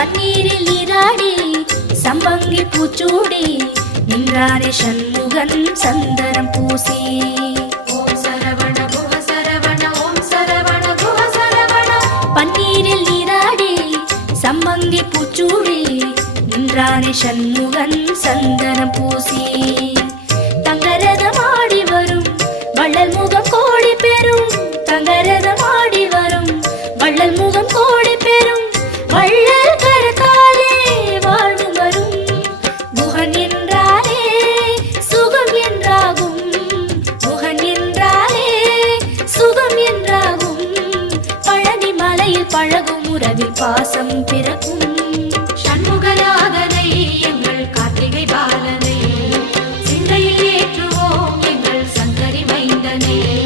பன்னீரில் நீராடி சம்பங்கி பூச்சூடி நின்றானே சண்முகன் சந்தனம் பூசி. பன்னீரில் நீராடி சம்மங்கி பூச்சூடி நின்றானே சண்முகன் சந்தனம் பூசி. தங்கரதமாடி வரும் வள்ளல் முகம் கோடி பெறும் தங்கரதமாடி உறவில் பழகும் உறவில் பாசம் பிறக்கும். சண்முகநாதனை எங்கள் கார்த்திகை பாலனை. சிந்தையில் ஏற்றுவோம் எங்கள் சங்கரி மைந்தனே.